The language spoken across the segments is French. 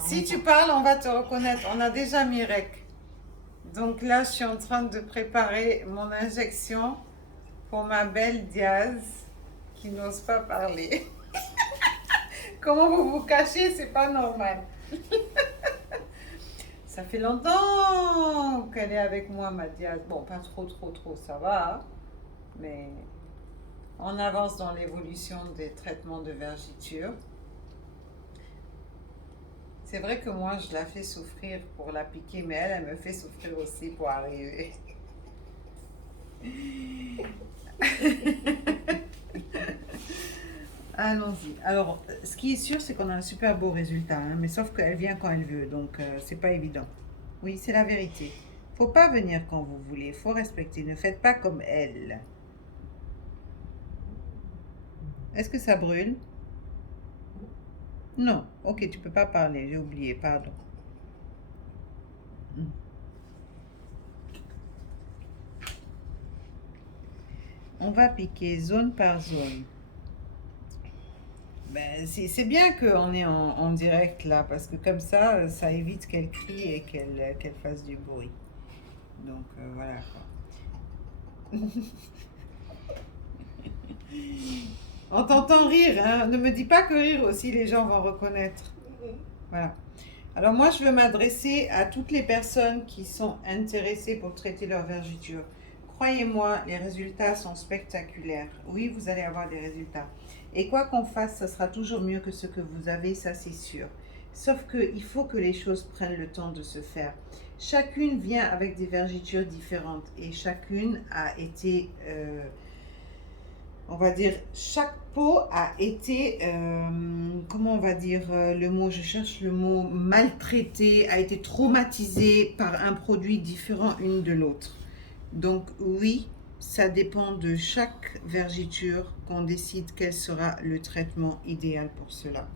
Si tu parles, on va te reconnaître. On a déjà Mirek. Donc là, je suis en train de préparer mon injection pour ma belle Diaz qui n'ose pas parler. Comment vous vous cachez? C'est pas normal. Ça fait longtemps qu'elle est avec moi, ma Diaz. Bon, pas trop, ça va. Mais on avance dans l'évolution des traitements de vergeture. C'est vrai que moi, je la fais souffrir pour la piquer, mais elle me fait souffrir aussi pour arriver. Allons-y. Alors, ce qui est sûr, c'est qu'on a un super beau résultat, hein, mais sauf qu'elle vient quand elle veut, donc c'est pas évident. Oui, c'est la vérité. Faut pas venir quand vous voulez, faut respecter. Ne faites pas comme elle. Est-ce que ça brûle? Non. Ok, tu peux pas parler, j'ai oublié, pardon. Hmm. On va piquer zone par zone. Ben, c'est bien qu'on est en direct là, parce que comme ça évite qu'elle crie et qu'elle fasse du bruit. Donc voilà quoi. On t'entend rire, hein. Ne me dis pas que rire aussi les gens vont reconnaître. Voilà. Alors moi je veux m'adresser à toutes les personnes qui sont intéressées pour traiter leur vergeture. Croyez-moi, les résultats sont spectaculaires. Oui, vous allez avoir des résultats. Et quoi qu'on fasse, ça sera toujours mieux que ce que vous avez, ça c'est sûr. Sauf qu'il faut que les choses prennent le temps de se faire. Chacune vient avec des vergitures différentes et chacune a été, on va dire, chaque peau a été, comment on va dire le mot, je cherche le mot, maltraitée, a été traumatisée par un produit différent une de l'autre. Donc oui, ça dépend de chaque vergiture qu'on décide quel sera le traitement idéal pour cela.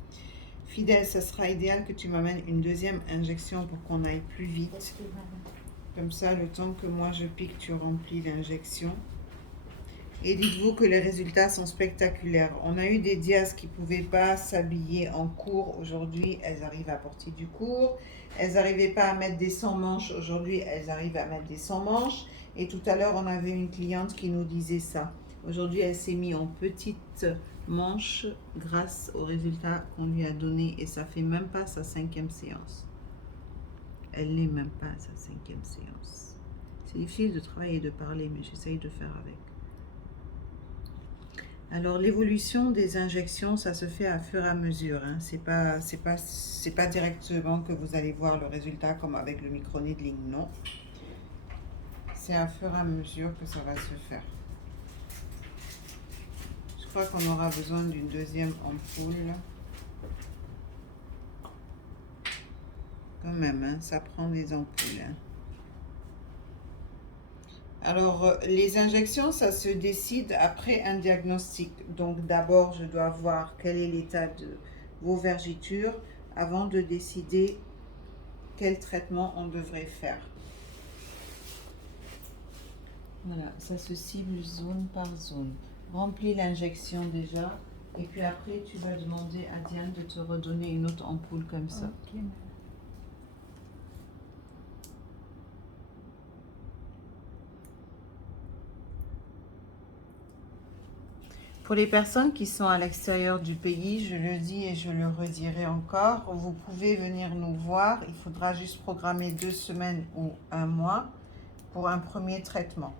Fidèle, ça sera idéal que tu m'amènes une deuxième injection pour qu'on aille plus vite. Comme ça, le temps que moi je pique, tu remplis l'injection. Et dites-vous que les résultats sont spectaculaires. On a eu des Diaz qui ne pouvaient pas s'habiller en court. Aujourd'hui, elles arrivent à porter du court. Elles n'arrivaient pas à mettre des sans manches. Aujourd'hui, elles arrivent à mettre des sans manches. Et tout à l'heure, on avait une cliente qui nous disait ça. Aujourd'hui, elle s'est mise en petite manche grâce aux résultats qu'on lui a donnés. Et ça fait même pas sa 5e séance. Elle n'est même pas à sa 5e séance. C'est difficile de travailler et de parler, mais j'essaye de faire avec. Alors l'évolution des injections, ça se fait à fur et à mesure. Hein. C'est pas directement que vous allez voir le résultat comme avec le microneedling, non. C'est à fur et à mesure que ça va se faire. Je crois qu'on aura besoin d'une deuxième ampoule. Quand même, hein, ça prend des ampoules. Hein. Alors, les injections, ça se décide après un diagnostic. Donc, d'abord, je dois voir quel est l'état de vos vergitures avant de décider quel traitement on devrait faire. Voilà, ça se cible zone par zone. Remplis l'injection déjà. Et puis après, tu vas demander à Diane de te redonner une autre ampoule comme ça. Okay. Pour les personnes qui sont à l'extérieur du pays, je le dis et je le redirai encore, vous pouvez venir nous voir. Il faudra juste programmer 2 semaines ou 1 mois pour un premier traitement.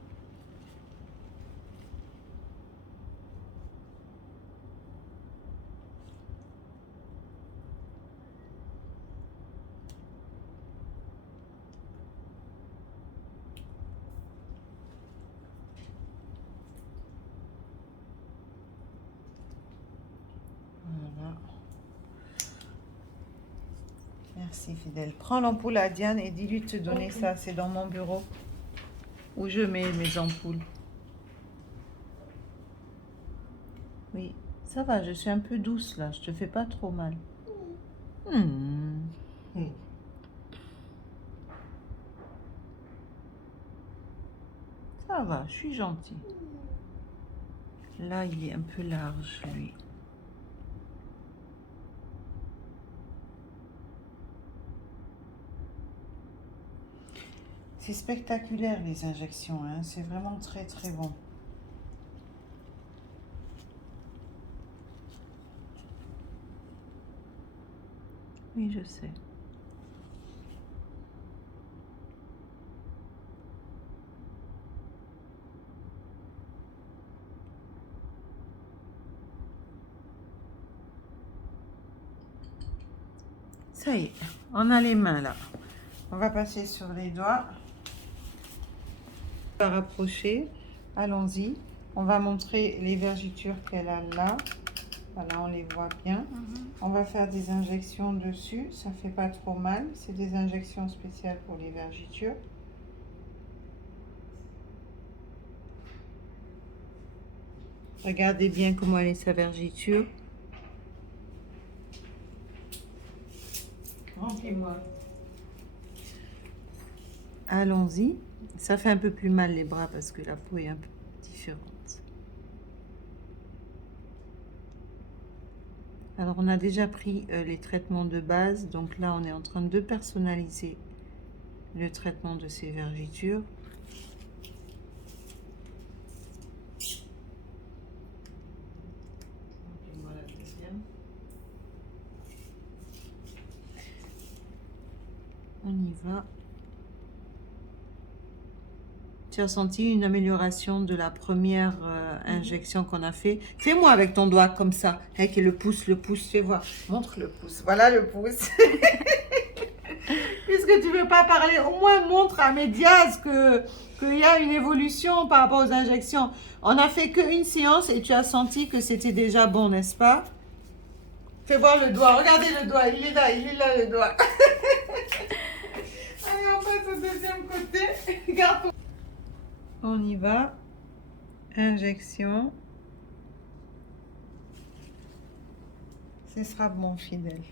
Voilà. Merci fidèle. Prends l'ampoule à Diane et dis-lui de te donner ça. C'est dans mon bureau où je mets mes ampoules. Oui, ça va, je suis un peu douce là. Je te fais pas trop mal. Oui. Ça va, je suis gentille. Là, il est un peu large, lui. C'est spectaculaire les injections, hein. C'est vraiment très très bon. Oui, je sais. Ça y est, on a les mains là. On va passer sur les doigts. On va rapprocher. Allons-y. On va montrer les vergetures qu'elle a là. Voilà, on les voit bien. On va faire des injections dessus. Ça fait pas trop mal. C'est des injections spéciales pour les vergetures. Regardez bien comment elle est sa vergiture. Remplis-moi. Allons-y. Ça fait un peu plus mal les bras parce que la peau est un peu différente. Alors on a déjà pris les traitements de base. Donc là on est en train de personnaliser le traitement de ces vergetures. Remplis-moi la deuxième. On y va. Tu as senti une amélioration de la première injection qu'on a fait. Fais-moi avec ton doigt comme ça. Avec le pouce, fais voir. Montre le pouce. Voilà le pouce. Puisque tu ne veux pas parler, au moins montre à Mediaz qu'il y a une évolution par rapport aux injections. On n'a fait qu'une séance et tu as senti que c'était déjà bon, n'est-ce pas? Fais voir le doigt. Regardez le doigt. Il est là le doigt. Allez, on passe au deuxième côté. Regarde. On y va. Injection. Ce sera bon, fidèle.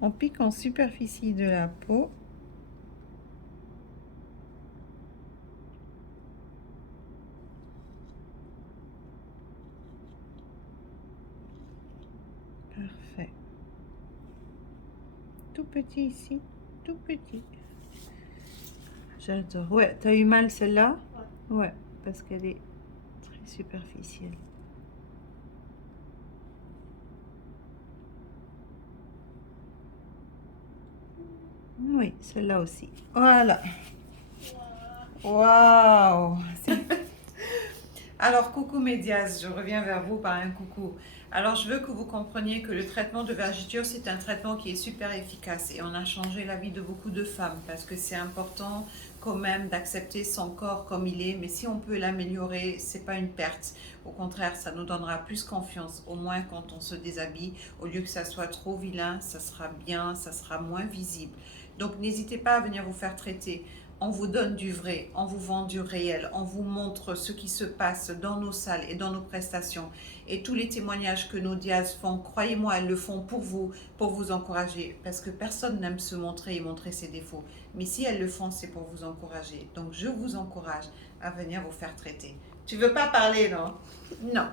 On pique en superficie de la peau. Parfait. Tout petit ici. Tout petit. J'adore. Ouais, t'as eu mal celle-là? Ouais, parce qu'elle est très superficielle. Oui, celle-là aussi. Voilà. Waouh! Alors, coucou Mediaz, je reviens vers vous par un coucou. Alors, je veux que vous compreniez que le traitement de vergeture, c'est un traitement qui est super efficace et on a changé la vie de beaucoup de femmes parce que c'est important quand même d'accepter son corps comme il est, mais si on peut l'améliorer, c'est pas une perte. Au contraire, ça nous donnera plus confiance, au moins quand on se déshabille, au lieu que ça soit trop vilain, ça sera bien, ça sera moins visible. Donc, n'hésitez pas à venir vous faire traiter. On vous donne du vrai, on vous vend du réel, on vous montre ce qui se passe dans nos salles et dans nos prestations. Et tous les témoignages que nos Diaz font, croyez-moi, elles le font pour vous encourager. Parce que personne n'aime se montrer et montrer ses défauts. Mais si elles le font, c'est pour vous encourager. Donc je vous encourage à venir vous faire traiter. Tu veux pas parler, non? Non.